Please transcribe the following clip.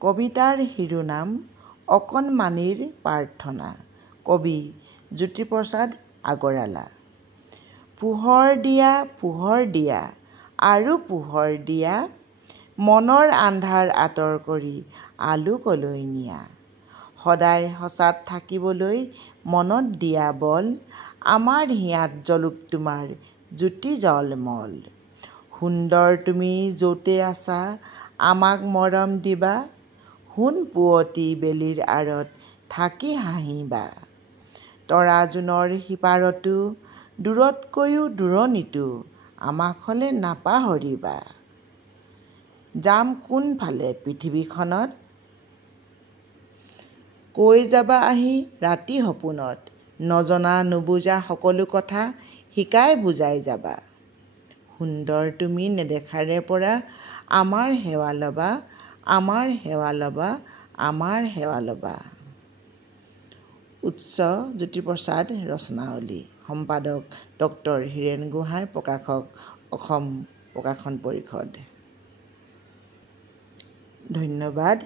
কবিতাৰ শিৰোনাম অকণমানিৰ প্ৰাৰ্থনা। কবি জ্যোতিপ্ৰসাদ আগৰৱালা। পোহৰ দিয়া আৰু পোহৰ দিয়া, মনৰ আন্ধাৰ আঁতৰ কৰি আলোকলৈ নিয়া। সদায় সঁচাত থাকিবলৈ মনত দিয়া বল, আমাৰ হিয়াত জ্বলোক তোমাৰ জ্যোতি জলমল। সুন্দৰ তুমি য'তে আছা, আমাক মৰম দিবা, সোণ পুৱতি বেলিৰ আঁৰত থাকি হাঁহিবা। তৰা জোনৰ সিপাৰতো, দূৰতকৈও দূৰণিতো, আমাক হ'লে নাপাহৰিবা। যাম কোনফালে পৃথিৱীখনত, কৈ যাবা আহি ৰাতি সপোনত। নজনা নুবুজা সকলো কথা শিকাই বুজাই যাবা। সুন্দৰ তুমি নেদেখাৰে পৰা, আমাৰ সেৱা ল'বা, আমাৰ সেৱা ল'বা, আমাৰ সেৱা ল'বা। উৎস জ্যোতিপ্ৰসাদ ৰচনাৱলী। সম্পাদক ডক্টৰ হীৰেন গোহাঁই। প্ৰকাশক অসম প্ৰকাশন পৰিষদ। ধন্যবাদ।